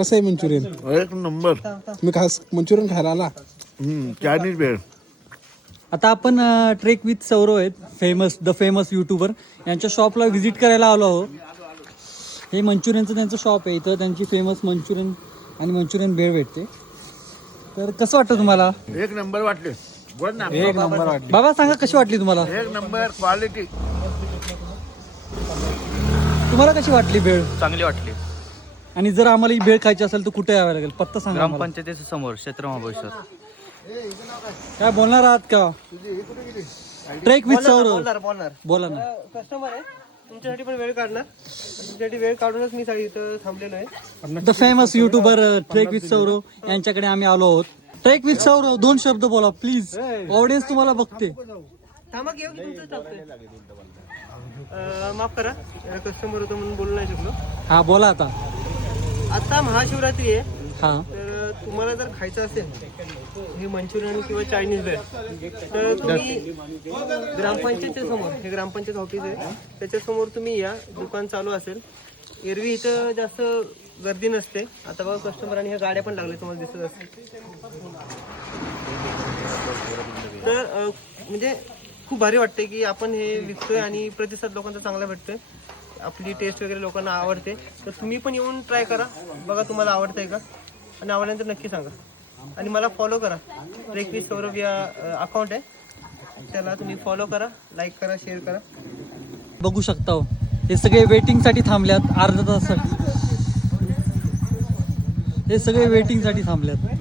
कसं आहे मंचुरियन? एक नंबर. तुम्ही खास मंचुरियन खायला आला? चायनीज भेळ. आता आपण ट्रेक विथ सौरव आहेत, द फेमस युट्यूबर यांच्या शॉपला व्हिजिट करायला आलो आहोत. हे मंचुरियनचं त्यांचं शॉप आहे. इथं त्यांची फेमस मंचुरियन आणि मंचुरियन भेळ भेटते. तर कसं वाटतं तुम्हाला? एक नंबर वाटले. बोल ना. एक नंबर वाटली. बाबा सांगा कशी वाटली तुम्हाला? एक नंबर क्वालिटी. तुम्हाला कशी वाटली भेळ? चांगली वाटली. आणि जर आम्हाला ही भेळ खायची असेल तर कुठे यावं लागेल? पत्ता सांगा आम्हाला. ग्रामपंचायतीच्या समोर क्षेत्र महाबळेश्वर. काय बोलणार आहात का? ट्रेक विथ सौरव बोलणार बोला ना. कस्टमर आहे, तुमच्यासाठी पण वेळ काढणार. तुमच्यासाठी वेळ काढूनच मी इथं थांबलेलो आहे. The famous YouTuber Trek with Saurav यांच्याकडे आम्ही आलो आहोत. ट्रेक विथ सौरव 2 शब्द बोला प्लीज. ऑडियन्स तुम्हाला बघते. थांबा घेऊ की तुमचं चालतंय. माफ करा, कस्टमर होतं म्हणून बोलू नाही शकलो. हा बोला आता. आता महाशिवरात्री आहे, हा तर तुम्हाला जर खायचं असेल हे मंचुरियन किंवा चायनीज भेळ, तर तुम्ही ग्रामपंचायतच्या समोर, हे ग्रामपंचायत ऑफिस आहे त्याच्यासमोर तुम्ही या. दुकान चालू असेल. एरवी इथं जास्त गर्दी नसते. आता बघा कस्टमर आणि ह्या गाड्या पण लागल्या तुम्हाला दिसत असतील. तर म्हणजे खूप भारी वाटते की आपण हे विकतोय आणि प्रतिसाद लोकांचा चांगला भेटतोय. आपली टेस्ट वगैरे लोकांना आवडते. तर तुम्ही पण येऊन ट्राय करा, बघा तुम्हाला आवडतंय का, आणि आवडल्यानंतर नक्की सांगा. आणि मला फॉलो करा. ट्रेक विथ सौरभ या अकाउंट आहे, त्याला तुम्ही फॉलो करा, लाईक करा, शेअर करा. बघू शकता हो. हे सगळे वेटिंगसाठी थांबल्यात अर्धा तासासाठी. हे सगळे वेटिंगसाठी थांबल्यात.